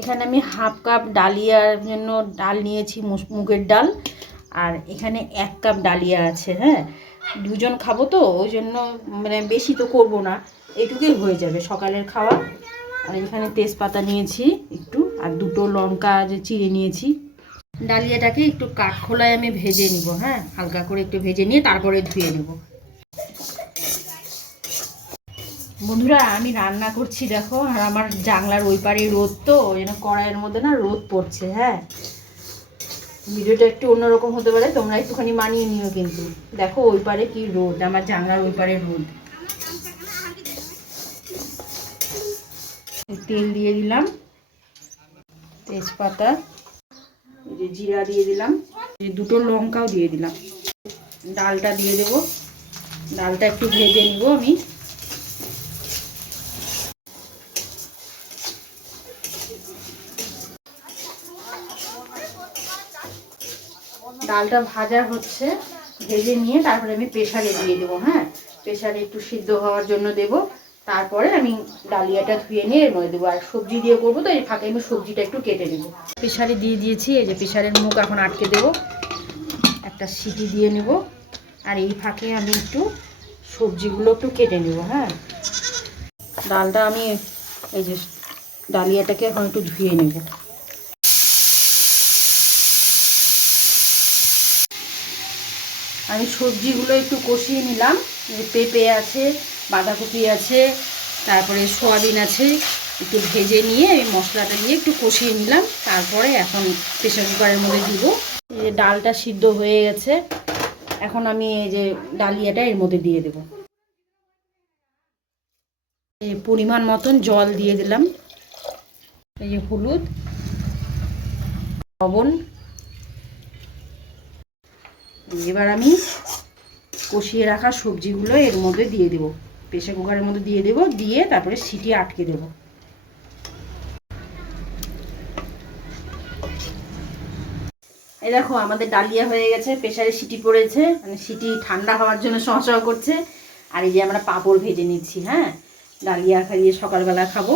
এখানে আমি half cup ডালিয়ার জন্য ডাল নিয়েছি মুগের ডাল। আর এখানে এক কাপ ডালিয়া আছে হ্যাঁ? দুজন খাব তো, ওই জন্য মানে বেশি তো করব না। এটুকুই হয়ে যাবে সকালের খাওয়া। আর এখানে তেজপাতা নিয়েছি একটু, আর দুটো লঙ্কা যে চিড়ে নিয়েছি। ডালিয়াটাকে একটু কাঠখোলায় আমি ভেজে নিব হ্যাঁ? হালকা করে একটু ভেজে নিয়ে তারপরে ধুয়ে নেব। বন্ধুরা, আমি রান্না করছি দেখো, আর আমার জানলার ওই পারে রোদ তো, ওই জন্য কড়াইয়ের মধ্যে না রোদ পড়ছে হ্যাঁ। ভিডিওটা একটু অন্যরকম হতে পারে, তোমরা একটুখানি মানিয়ে নিও কিন্তু। দেখো ওই পারে কি রোদ, আমার জানলার ওই পারে রোদ। তেল দিয়ে দিলাম, তেজপাতা যে জিরা দিয়ে দিলাম যে দুটো লঙ্কাও দিয়ে দিলাম। ডালটা দিয়ে দেবো, ডালটা একটু ভেজে নিব আমি। ডালটা ভাজা হচ্ছে, ভেজে নিয়ে তারপরে আমি প্রেশারে দিয়ে দেবো হ্যাঁ? প্রেশারে একটু সিদ্ধ হওয়ার জন্য দেব। তারপরে আমি ডালিয়াটা ধুয়ে নিয়ে এর মধ্যে দেবো। আর সবজি দিয়ে করব তো, এই ফাঁকে আমি সবজিটা একটু কেটে দেবো প্রেশারে দিয়ে দিয়েছি, এই যে প্রেশারের মুখ এখন আটকে দেবো। একটা সিটি দিয়ে নেব। আর এই ফাঁকে আমি একটু সবজিগুলো একটু কেটে নেব হ্যাঁ? ডালটা আমি, এই যে ডালিয়াটাকে এখন একটু ধুয়ে নেব। আমি সবজিগুলো একটু কষিয়ে নিলাম। পেঁপে আছে, বাঁধাকপি আছে, তারপরে সোয়াবিন আছে, একটু ভেজে নিয়ে এই মশলাটা দিয়ে একটু কষিয়ে নিলাম। তারপরে এখন প্রেশার কুকারের মধ্যে দিব। এই যে ডালটা সিদ্ধ হয়ে গেছে, এখন আমি এই যে ডালিয়াটা এর মধ্যে দিয়ে দেব। এই পরিমাণ মতন জল দিয়ে দিলাম। এই যে হলুদ, লবণ এবার আমি কষিয়ে রাখা সবজিগুলো এর মধ্যে দিয়ে দেব। প্রেশার কুকারের মধ্যে দিয়ে দেব, দিয়ে তারপরে সিটি আটকে দেব। এই দেখো, আমাদের ডালিয়া হয়ে গেছে প্রেশারে সিটি পড়েছে মানে সিটি ঠান্ডা হওয়ার জন্য সহসহ করছে। আর এই যে আমরা পাঁপড় ভেজে নিচ্ছি হ্যাঁ? ডালিয়া খাইয়ে সকালবেলা খাব।